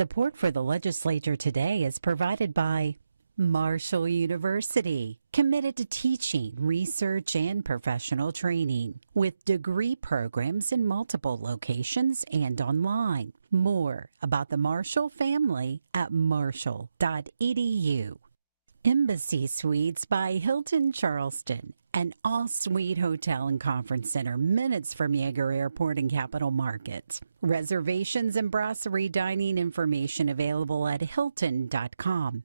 Support for the Legislature today is provided by Marshall University, committed to teaching, research, and professional training, with degree programs in multiple locations and online. More about the Marshall family at marshall.edu. Embassy Suites by Hilton Charleston, an all-suite hotel and conference center minutes from Yeager Airport and Capital Market. Reservations and brasserie dining information available at hilton.com.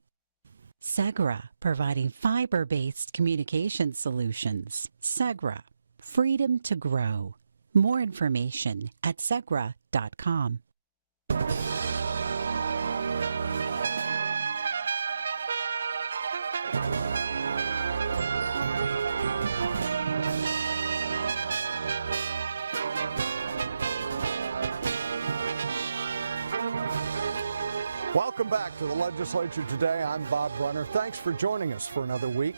Segra, providing fiber-based communication solutions. Segra, freedom to grow. More information at segra.com. Welcome back to the Legislature today. I'm Bob Brunner. Thanks for joining us for another week.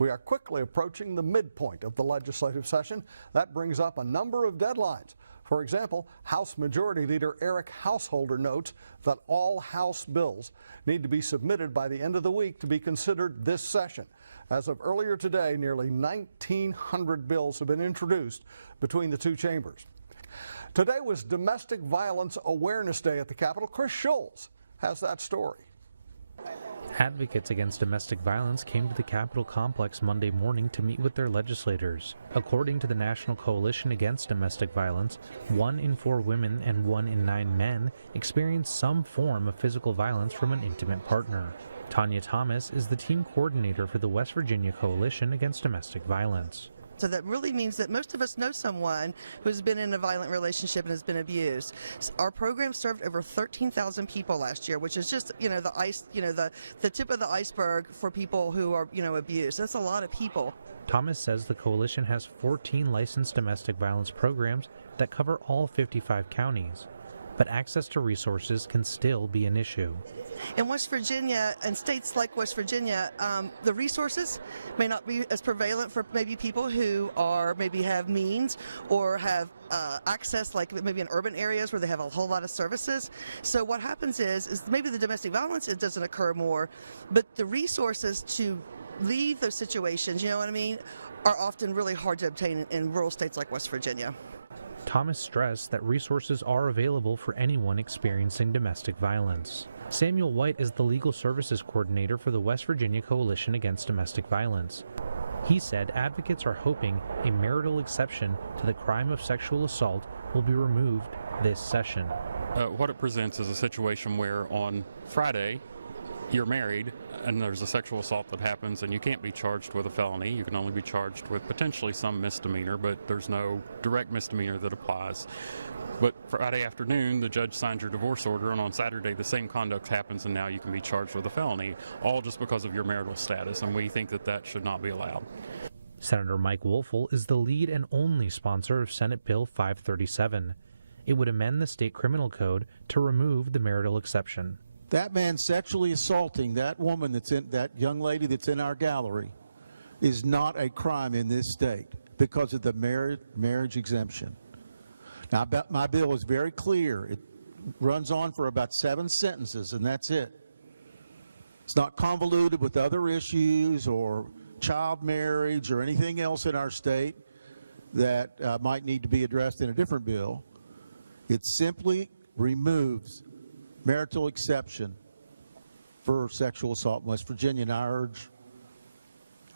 We are quickly approaching the midpoint of the legislative session. That brings up a number of deadlines. For example, House Majority Leader Eric Householder notes that all House bills need to be submitted by the end of the week to be considered this session. As of earlier today, nearly 1,900 bills have been introduced between the two chambers. Today was Domestic Violence Awareness Day at the Capitol. Chris Schultz has that story. Advocates against domestic violence came to the Capitol complex Monday morning to meet with their legislators. According to the National Coalition Against Domestic Violence, 1 in 4 women and 1 in 9 men experience some form of physical violence from an intimate partner. Tanya Thomas is the team coordinator for the West Virginia Coalition Against Domestic Violence. So that really means that most of us know someone who's been in a violent relationship and has been abused. Our program served over 13,000 people last year, which is just, the tip of the iceberg for people who are, abused. That's a lot of people. Thomas says the coalition has 14 licensed domestic violence programs that cover all 55 counties, but access to resources can still be an issue. In West Virginia and states like West Virginia, the resources may not be as prevalent for maybe people who maybe have means or have access, like maybe in urban areas where they have a whole lot of services. So what happens is maybe the domestic violence, it doesn't occur more, but the resources to leave those situations, are often really hard to obtain in rural states like West Virginia. Thomas stressed that resources are available for anyone experiencing domestic violence. Samuel White is the Legal Services Coordinator for the West Virginia Coalition Against Domestic Violence. He said advocates are hoping a marital exception to the crime of sexual assault will be removed this session. What it presents is a situation where on Friday you're married and there's a sexual assault that happens and you can't be charged with a felony. You can only be charged with potentially some misdemeanor, but there's no direct misdemeanor that applies. But Friday afternoon, the judge signs your divorce order, and on Saturday, the same conduct happens, and now you can be charged with a felony, all just because of your marital status, and we think that should not be allowed. Senator Mike Wolfel is the lead and only sponsor of Senate Bill 537. It would amend the state criminal code to remove the marital exception. That man sexually assaulting that woman that young lady that's in our gallery is not a crime in this state because of the marriage exemption. Now, my bill is very clear. It runs on for about 7 sentences, and that's it. It's not convoluted with other issues or child marriage or anything else in our state that might need to be addressed in a different bill. It simply removes marital exception for sexual assault in West Virginia, and I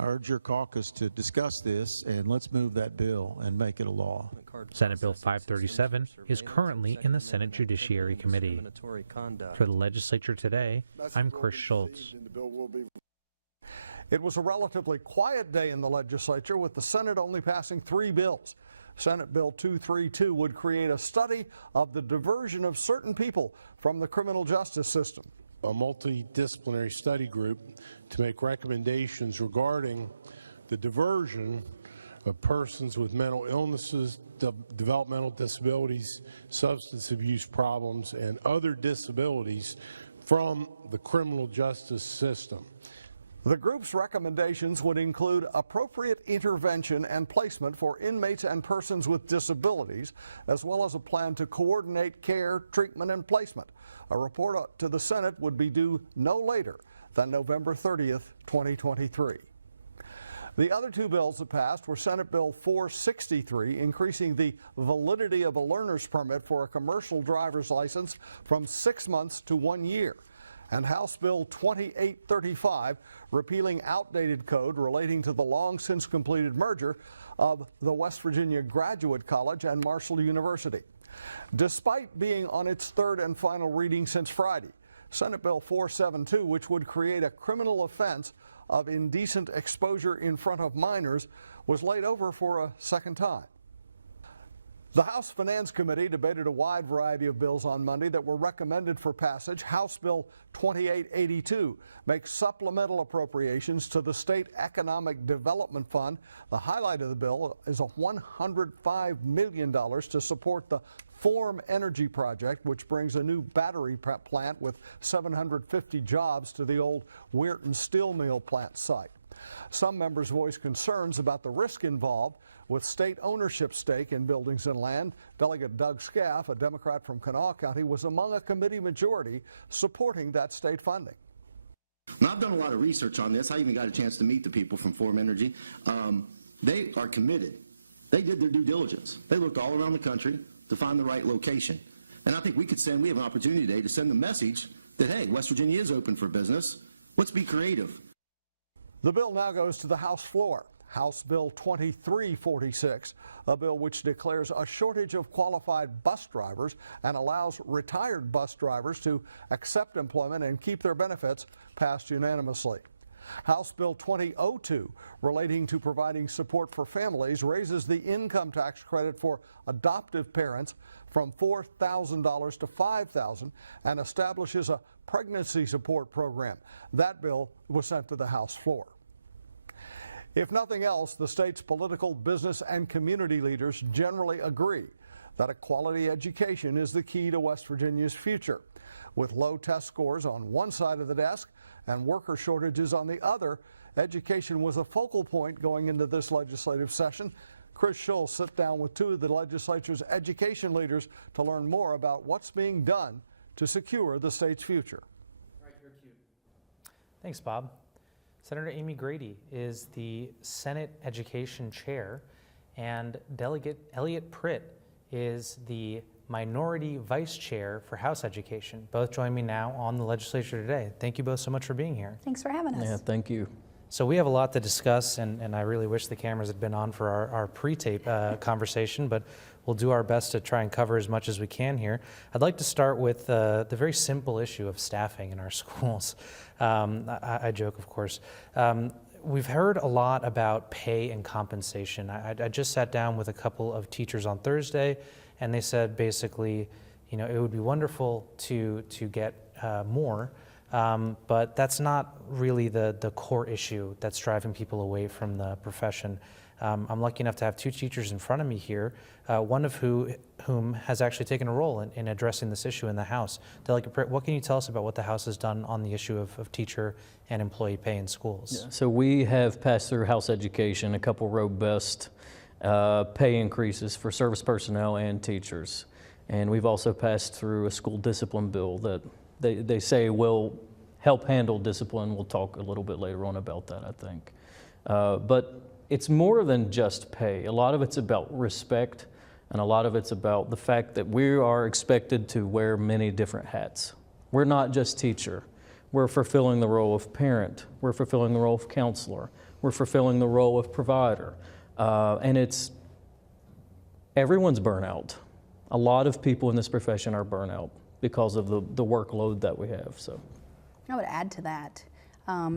urge your caucus to discuss this, and let's move that bill and make it a law. Senate Bill 537 is currently in the Senate Judiciary Committee. For the Legislature today, I'm Chris Schultz. It was a relatively quiet day in the legislature, with the Senate only passing 3 bills. Senate Bill 232 would create a study of the diversion of certain people from the criminal justice system. A multidisciplinary study group to make recommendations regarding the diversion of persons with mental illnesses, developmental disabilities, substance abuse problems, and other disabilities from the criminal justice system. The group's recommendations would include appropriate intervention and placement for inmates and persons with disabilities, as well as a plan to coordinate care, treatment, and placement. A report to the Senate would be due no later than November 30th, 2023. The other two bills that passed were Senate Bill 463, increasing the validity of a learner's permit for a commercial driver's license from 6 months to 1 year, and House Bill 2835, repealing outdated code relating to the long-since completed merger of the West Virginia Graduate College and Marshall University. Despite being on its third and final reading since Friday, Senate Bill 472, which would create a criminal offense of indecent exposure in front of minors, was laid over for a second time. The House Finance Committee debated a wide variety of bills on Monday that were recommended for passage. House Bill 2882 makes supplemental appropriations to the State Economic Development Fund. The highlight of the bill is a $105 million to support the Form Energy project, which brings a new battery plant with 750 jobs to the old Weirton steel mill plant site. Some members voiced concerns about the risk involved with state ownership stake in buildings and land. Delegate Doug Scaff, a Democrat from Kanawha County, was among a committee majority supporting that state funding. Now, I've done a lot of research on this. I even got a chance to meet the people from Form Energy. They are committed. They did their due diligence. They looked all around the country to find the right location. And I think we have an opportunity today to send the message that, hey, West Virginia is open for business. Let's be creative. The bill now goes to the House floor. House Bill 2346, a bill which declares a shortage of qualified bus drivers and allows retired bus drivers to accept employment and keep their benefits, passed unanimously. House Bill 2002, relating to providing support for families, raises the income tax credit for adoptive parents from $4,000 to $5,000 and establishes a pregnancy support program. That bill was sent to the House floor. If nothing else, the state's political, business, and community leaders generally agree that a quality education is the key to West Virginia's future. With low test scores on one side of the desk and worker shortages on the other, education was a focal point going into this legislative session. Chris Schulz sat down with two of the legislature's education leaders to learn more about what's being done to secure the state's future. Right, you're cute. Thanks, Bob. Senator Amy Grady is the Senate Education Chair, and Delegate Elliott Pritt is the Minority Vice Chair for House Education. Both join me now on the legislature today. Thank you both so much for being here. Thanks for having us. Yeah, thank you. So we have a lot to discuss, and I really wish the cameras had been on for our pre-tape conversation, but we'll do our best to try and cover as much as we can here. I'd like to start with the very simple issue of staffing in our schools. I joke, of course. We've heard a lot about pay and compensation. I just sat down with a couple of teachers on Thursday, and they said basically, you know, it would be wonderful to get more, but that's not really the core issue that's driving people away from the profession. I'm lucky enough to have two teachers in front of me here, one of whom has actually taken a role in addressing this issue in the House. Delegate Pritt, what can you tell us about what the House has done on the issue of teacher and employee pay in schools? Yeah, so we have passed through House Education a couple robust pay increases for service personnel and teachers. And we've also passed through a school discipline bill that they say will help handle discipline. We'll talk a little bit later on about that, I think. But it's more than just pay. A lot of it's about respect, and a lot of it's about the fact that we are expected to wear many different hats. We're not just teacher. We're fulfilling the role of parent. We're fulfilling the role of counselor. We're fulfilling the role of provider. And it's everyone's burnout. A lot of people in this profession are burnout because of the workload that we have. So, I would add to that.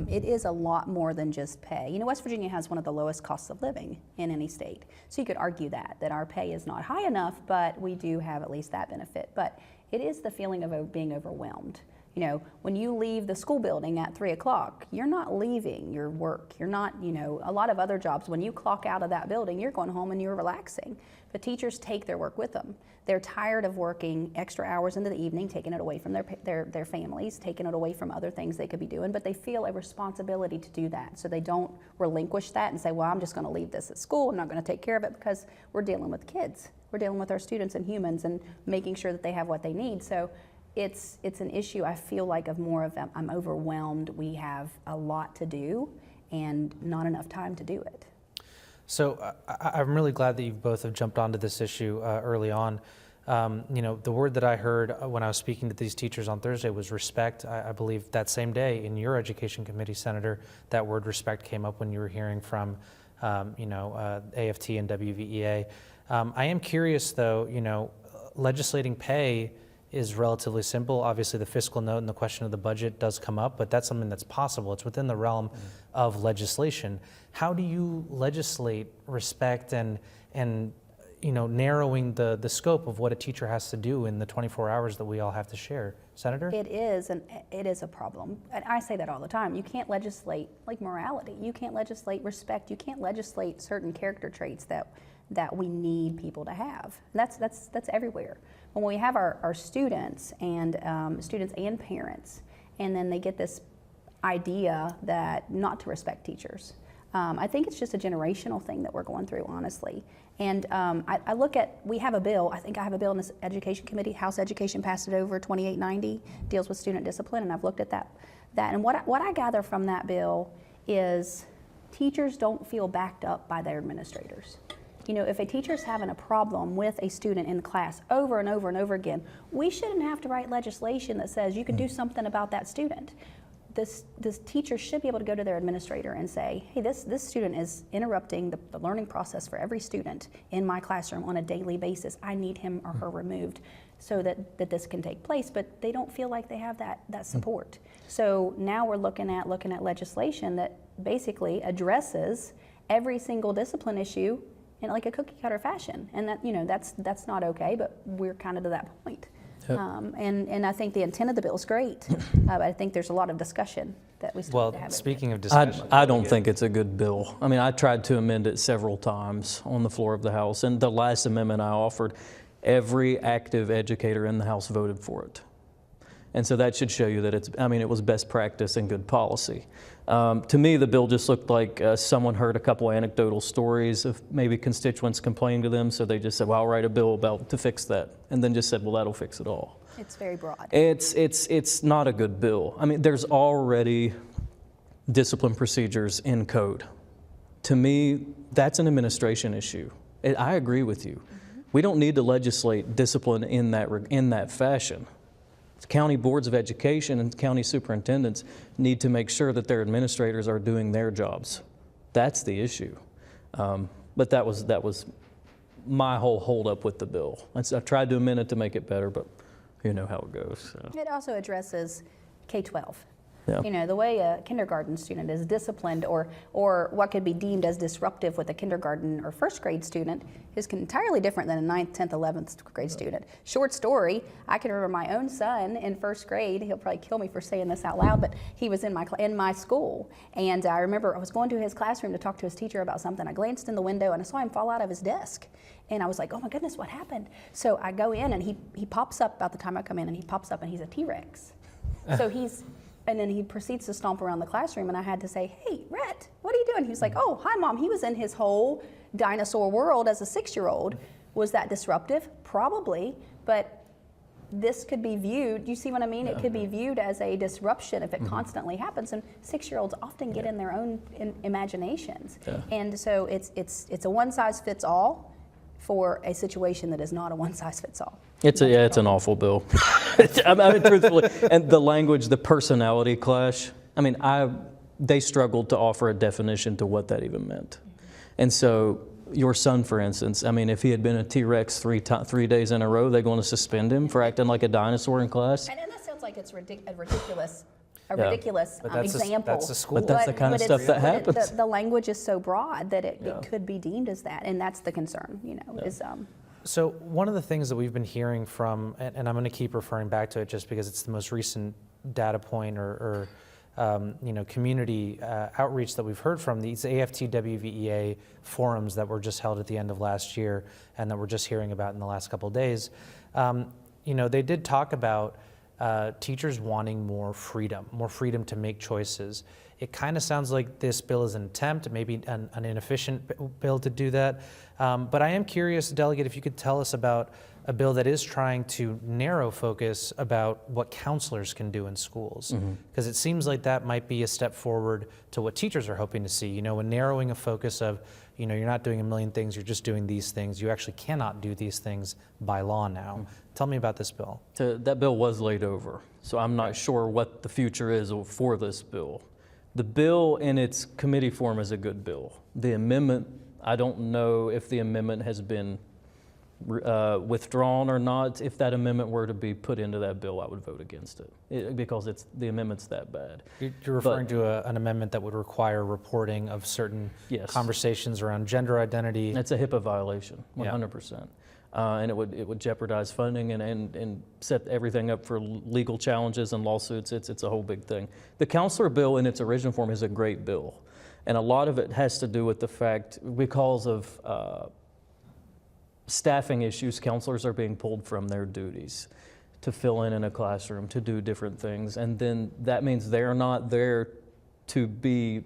It is a lot more than just pay. You know, West Virginia has one of the lowest costs of living in any state. So you could argue that our pay is not high enough, but we do have at least that benefit. But it is the feeling of being overwhelmed. You know, when you leave the school building at 3 o'clock, you're not leaving your work. You're not, you know, a lot of other jobs, when you clock out of that building, you're going home and you're relaxing. But teachers take their work with them. They're tired of working extra hours into the evening, taking it away from their families, taking it away from other things they could be doing, but they feel a responsibility to do that. So they don't relinquish that and say, well, I'm just going to leave this at school. I'm not going to take care of it, because we're dealing with kids. We're dealing with our students and humans and making sure that they have what they need. So it's an issue I feel like of more of I'm overwhelmed. We have a lot to do and not enough time to do it. So I'm really glad that you both have jumped onto this issue early on. The word that I heard when I was speaking to these teachers on Thursday was respect. I believe that same day in your education committee, Senator, that word respect came up when you were hearing from, AFT and WVEA. I am curious, though, legislating pay is relatively simple. Obviously, the fiscal note and the question of the budget does come up, but that's something that's possible. It's within the realm of legislation. How do you legislate respect and narrowing the scope of what a teacher has to do in the 24 hours that we all have to share? Senator? It is a problem. And I say that all the time. You can't legislate like morality. You can't legislate respect. You can't legislate certain character traits that we need people to have. And that's everywhere. When we have our students and parents, and then they get this idea that not to respect teachers. I think it's just a generational thing that we're going through, honestly. And I look at, we have a bill, I think I have a bill in this education committee, House Education passed it over, 2890, deals with student discipline, and I've looked at that. And what I gather from that bill is teachers don't feel backed up by their administrators. If a teacher's having a problem with a student in class over and over and over again, we shouldn't have to write legislation that says you can do something about that student. This teacher should be able to go to their administrator and say, hey, this student is interrupting the learning process for every student in my classroom on a daily basis. I need him or her removed so that this can take place, but they don't feel like they have that support. So now we're looking at legislation that basically addresses every single discipline issue in like a cookie cutter fashion, and that's not okay, but we're kind of to that point. Yep. And I think the intent of the bill is great, but I think there's a lot of discussion that we still need to have. Well, speaking of discussion, I don't think it's a good bill. I mean, I tried to amend it several times on the floor of the House, and the last amendment I offered, every active educator in the House voted for it. And so that should show you that it was best practice and good policy. To me, the bill just looked like someone heard a couple anecdotal stories of maybe constituents complaining to them, so they just said, well, I'll write a bill to fix that, and then just said, well, that'll fix it all. It's very broad. It's not a good bill. I mean, there's already discipline procedures in code. To me, that's an administration issue. I agree with you. Mm-hmm. We don't need to legislate discipline in that fashion. County boards of education and county superintendents need to make sure that their administrators are doing their jobs. That's the issue. But that was my whole holdup with the bill. I tried to amend it to make it better, but you know how it goes. So. It also addresses K-12. Yeah. The way a kindergarten student is disciplined or what could be deemed as disruptive with a kindergarten or first grade student is entirely different than a 9th, 10th, 11th grade student. Short story, I can remember my own son in first grade, he'll probably kill me for saying this out loud, but he was in my school, and I remember I was going to his classroom to talk to his teacher about something. I glanced in the window and I saw him fall out of his desk. And I was like, oh my goodness, what happened? So I go in and he pops up about the time I come in, and he pops up and he's a T-Rex. So and then he proceeds to stomp around the classroom, and I had to say, hey, Rhett, what are you doing? He was like, oh, hi, Mom. He was in his whole dinosaur world as a 6-year-old. Was that disruptive? Probably, but this could be viewed, you see what I mean? It could be viewed as a disruption if it constantly happens, and 6-year-olds often get in their own imaginations. Yeah. And so it's a one-size-fits-all for a situation that is not a one-size-fits-all. It's an awful bill. I mean, truthfully, and the language, the personality clash. I mean, they struggled to offer a definition to what that even meant. And so, your son, for instance, I mean, if he had been a T-Rex 3 days in a row, they're going to suspend him for acting like a dinosaur in class. And that sounds like it's a ridiculous example. That's the school. But that's the kind of stuff that happens. The language is so broad that it could be deemed as that, and that's the concern. So one of the things that we've been hearing from, and I'm going to keep referring back to it just because it's the most recent data point or community outreach that we've heard from, these AFT WVEA forums that were just held at the end of last year and that we're just hearing about in the last couple of days. They did talk about teachers wanting more freedom to make choices. It kind of sounds like this bill is an attempt, maybe an inefficient bill to do that. But I am curious, Delegate, if you could tell us about a bill that is trying to narrow focus about what counselors can do in schools. Because it seems like that might be a step forward to what teachers are hoping to see, you know, a narrowing a focus of, you know, you're not doing a million things, you're just doing these things. You actually cannot do these things by law now. Tell me about this bill. That bill was laid over, so I'm not sure what the future is for this bill. The bill in its committee form is a good bill. The amendment, I don't know if the amendment has been withdrawn or not. If that amendment were to be put into that bill, I would vote against it, because the amendment's that bad. You're referring to an amendment that would require reporting of certain conversations around gender identity. It's a HIPAA violation, 100%. And it would jeopardize funding and set everything up for legal challenges and lawsuits. It's a whole big thing. The counselor bill in its original form is a great bill. And a lot of it has to do with the fact, because of staffing issues, counselors are being pulled from their duties to fill in a classroom, to do different things. And then that means they're not there to be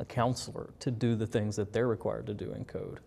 a counselor, to do the things that they're required to do in code.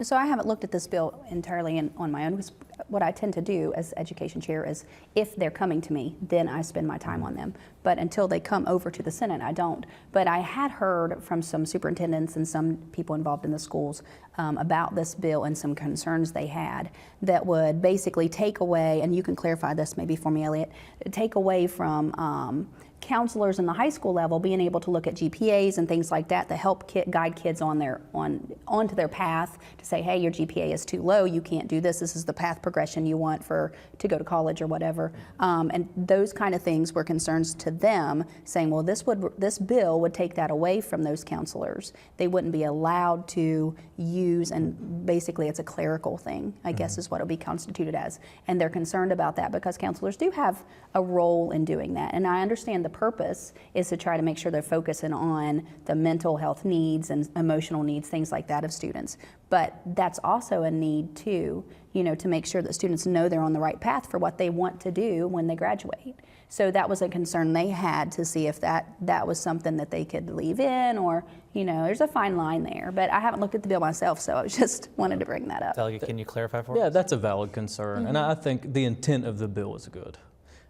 So I haven't looked at this bill entirely on my own, because what I tend to do as education chair is, if they're coming to me, then I spend my time on them. But until they come over to the Senate, I don't. But I had heard from some superintendents and some people involved in the schools about this bill and some concerns they had that would basically take away, and you can clarify this maybe for me, Elliot, take away from counselors in the high school level being able to look at GPAs and things like that to help guide kids onto their path, to say, hey, your GPA is too low, you can't do this, this is the path progression you want to go to college or whatever. And those kind of things were concerns to them, saying, well, this bill would take that away from those counselors. They wouldn't be allowed to use, and basically it's a clerical thing, I guess is what it'll be constituted as. And they're concerned about that because counselors do have a role in doing that. And I understand the purpose is to try to make sure they're focusing on the mental health needs and emotional needs, things like that, of students. But that's also a need too, you know, to make sure that students know they're on the right path for what they want to do when they graduate. So that was a concern they had, to see if that was something that they could leave in, or, you know, there's a fine line there. But I haven't looked at the bill myself, so I just wanted to bring that up. Delegate, can you clarify for us? Yeah, that's a valid concern. And I think the intent of the bill is good.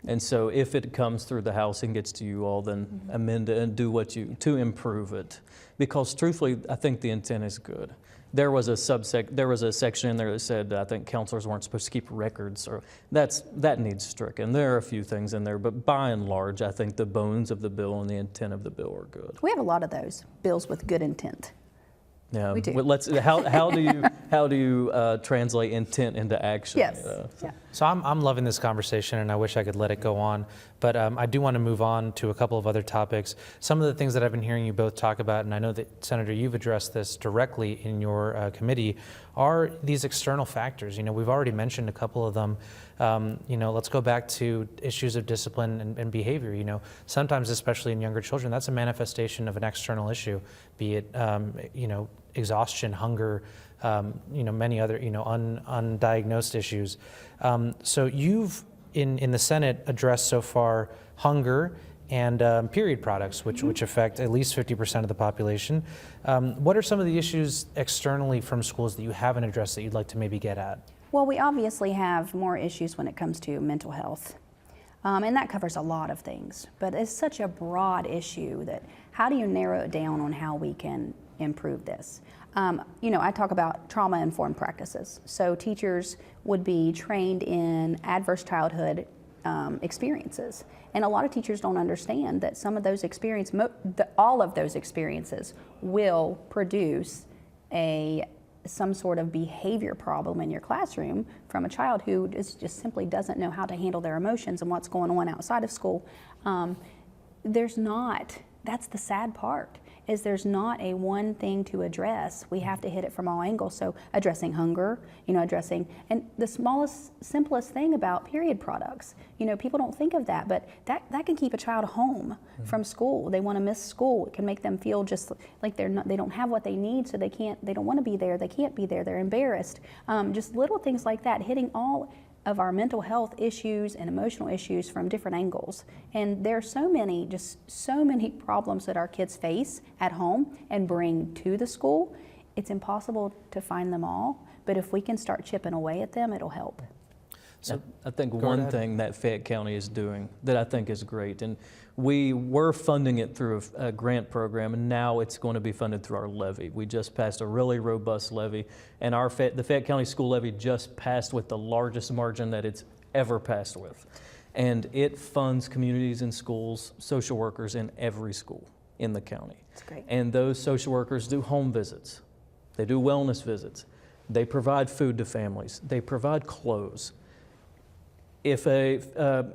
And so if it comes through the House and gets to you all, then amend it and do to improve it. Because truthfully, I think the intent is good. There was a section in there that said, I think counselors weren't supposed to keep records, or that needs stricken. There are a few things in there, but by and large, I think the bones of the bill and the intent of the bill are good. We have a lot of those bills with good intent. Yeah, we do. Well, how do you translate intent into action? Yes. Yeah. So I'm loving this conversation, and I wish I could let it go on, but I do want to move on to a couple of other topics. Some of the things that I've been hearing you both talk about, and I know that, Senator, you've addressed this directly in your committee, are these external factors. You know, we've already mentioned a couple of them. You know, let's go back to issues of discipline and behavior. You know, sometimes, especially in younger children, that's a manifestation of an external issue, be it, you know, exhaustion, hunger, you know, many other, you know, undiagnosed issues. So you've, in the Senate, addressed so far hunger and period products, which affect at least 50% of the population. What are some of the issues externally from schools that you haven't addressed that you'd like to maybe get at? Well, we obviously have more issues when it comes to mental health. And that covers a lot of things. But it's such a broad issue that how do you narrow it down on how we can improve this? You know, I talk about trauma-informed practices. So teachers would be trained in adverse childhood experiences. And a lot of teachers don't understand that some of those all of those experiences will produce some sort of behavior problem in your classroom from a child who just simply doesn't know how to handle their emotions and what's going on outside of school. That's the sad part, is there's not a one thing to address. We have to hit it from all angles. So addressing hunger, you know, and the simplest thing about period products, you know, people don't think of that, but that can keep a child home from school. They want to miss school. It can make them feel just like they don't have what they need, so they don't want to be there, they can't be there, they're embarrassed. Just little things like that, hitting all of our mental health issues and emotional issues from different angles. And there are so many problems that our kids face at home and bring to the school. It's impossible to find them all, but if we can start chipping away at them, it'll help. So I think one thing that Fayette County is doing that I think is great, and we were funding it through a grant program, and now it's going to be funded through our levy. We just passed a really robust levy, and the Fayette County school levy just passed with the largest margin that it's ever passed with. And it funds communities and schools, social workers in every school in the county. That's great. And those social workers do home visits. They do wellness visits. They provide food to families. They provide clothes. If a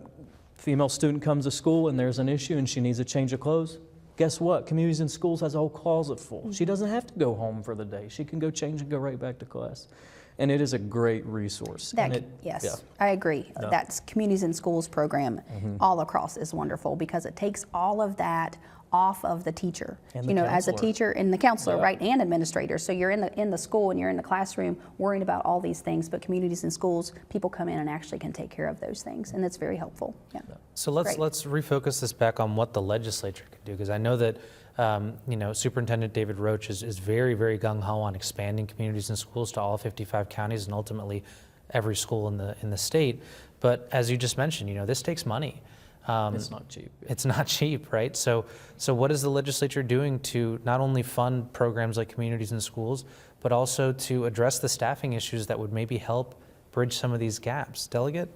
female student comes to school and there's an issue and she needs a change of clothes, guess what? Communities and Schools has a whole closet full. She doesn't have to go home for the day. She can go change and go right back to class. And it is a great resource. Yes, yeah. I agree. No. That's Communities and Schools program all across is wonderful because it takes all of that off of the teacher. And the you know, as a counselor. teacher and the counselor, Yeah. right, and administrator. So you're in the school and you're in the classroom worrying about all these things, but Communities and Schools, people come in and actually can take care of those things, and it's very helpful. Yeah. So let's refocus this back on what the legislature can do, because I know that Superintendent David Roach is very, very gung-ho on expanding Communities and Schools to all 55 counties and ultimately every school in the state. But as you just mentioned, this takes money. It's not cheap. It's not cheap, right? So what is the legislature doing to not only fund programs like Communities and Schools, but also to address the staffing issues that would maybe help bridge some of these gaps? Delegate?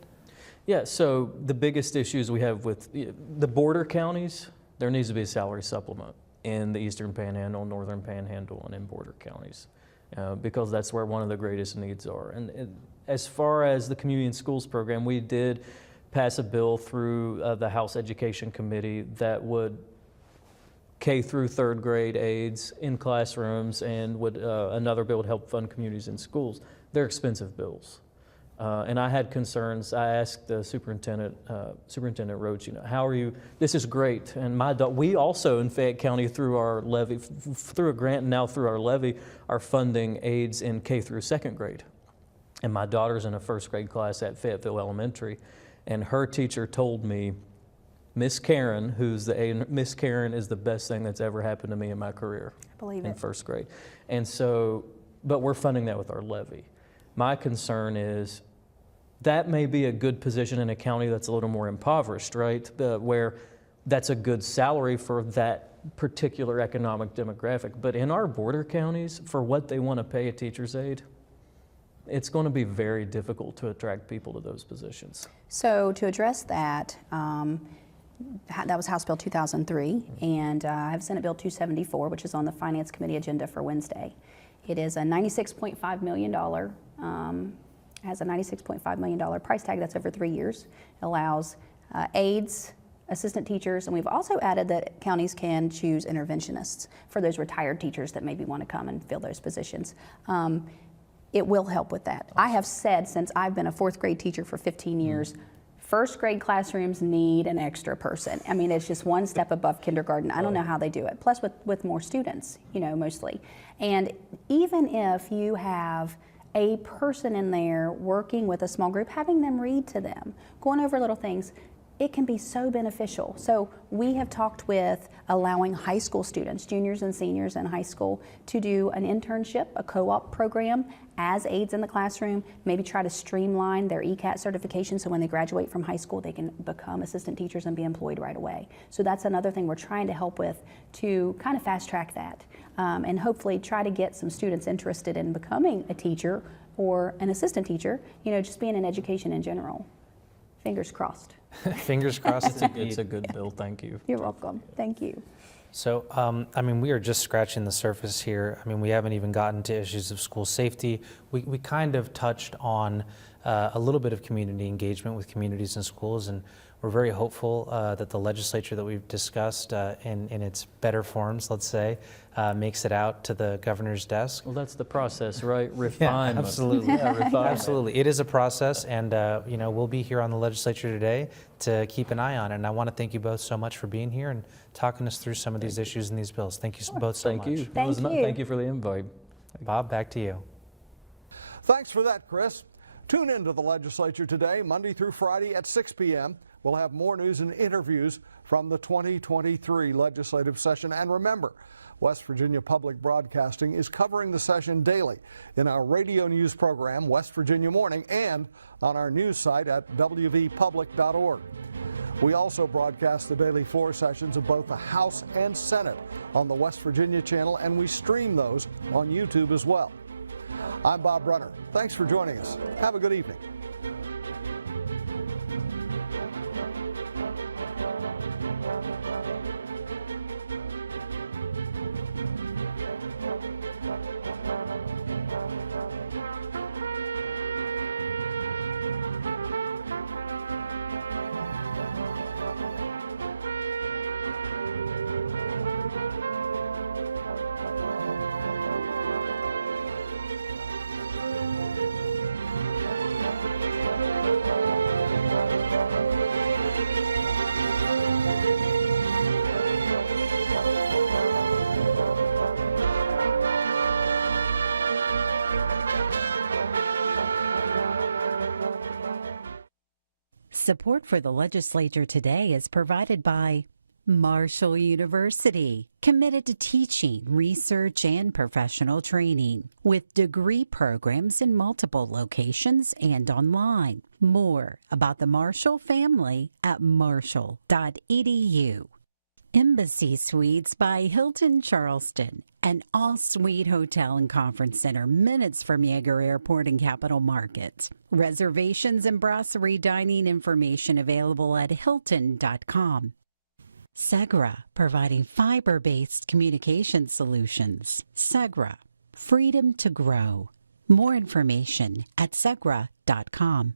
Yeah, so the biggest issues we have with the border counties, there needs to be a salary supplement in the Eastern Panhandle, Northern Panhandle, and in border counties, because that's where one of the greatest needs are. And as far as the Community and Schools program, we did pass a bill through the House Education Committee that would K through third grade aides in classrooms, and would another bill would help fund Communities and Schools. They're expensive bills. And I had concerns. I asked the Superintendent Roach, how are you? This is great. And we also in Fayette County through our levy, through a grant and now through our levy, are funding aides in K through second grade. And my daughter's in a first grade class at Fayetteville Elementary. And her teacher told me, Miss Karen, Miss Karen is the best thing that's ever happened to me in my career. I believe in it. first grade. And so, but we're funding that with our levy. My concern is that may be a good position in a county that's a little more impoverished, right? Where that's a good salary for that particular economic demographic. But in our border counties, for what they want to pay a teacher's aide, it's going to be very difficult to attract people to those positions. So to address that, that was House Bill 2003, and I have Senate Bill 274, which is on the Finance Committee agenda for Wednesday. It is a $96.5 million, has a $96.5 million price tag that's over 3 years. It allows aides, assistant teachers, and we've also added that counties can choose interventionists for those retired teachers that maybe want to come and fill those positions. It will help with that. I have said since I've been a fourth grade teacher for 15 years, first grade classrooms need an extra person. I mean, it's just one step above kindergarten. I don't know how they do it. Plus with more students, mostly. And even if you have a person in there working with a small group, having them read to them, going over little things, it can be so beneficial. So we have talked with allowing high school students, juniors and seniors in high school, to do an internship, a co-op program as aides in the classroom, maybe try to streamline their ECAT certification so when they graduate from high school they can become assistant teachers and be employed right away. So that's another thing we're trying to help with to kind of fast track that and hopefully try to get some students interested in becoming a teacher or an assistant teacher, just being in education in general. Fingers crossed. Fingers crossed. It's a good bill. Thank you. You're welcome. Thank you. So, we are just scratching the surface here. We haven't even gotten to issues of school safety. We kind of touched on a little bit of community engagement with communities and schools, and we're very hopeful that the legislature that we've discussed in its better forms, let's say, makes it out to the governor's desk. Well, that's the process, right? Refinement. Yeah, absolutely. Refinement. Absolutely. It is a process, and we'll be here on the legislature today to keep an eye on it. And I want to thank you both so much for being here and talking us through some of these issues and these bills. Thank you both so much. Thank you. Thank you. Thank you for the invite. Bob, back to you. Thanks for that, Chris. Tune into the legislature today, Monday through Friday at 6 p.m. We'll have more news and interviews from the 2023 legislative session. And remember, West Virginia Public Broadcasting is covering the session daily in our radio news program, West Virginia Morning, and on our news site at wvpublic.org. We also broadcast the daily floor sessions of both the House and Senate on the West Virginia channel, and we stream those on YouTube as well. I'm Bob Brunner. Thanks for joining us. Have a good evening. Support for the Legislature today is provided by Marshall University, committed to teaching, research, and professional training, with degree programs in multiple locations and online. More about the Marshall family at marshall.edu. Embassy Suites by Hilton Charleston, an all-suite hotel and conference center minutes from Yeager Airport and Capital Market. Reservations and brasserie dining information available at hilton.com. Segra, providing fiber-based communication solutions. Segra, freedom to grow. More information at segra.com.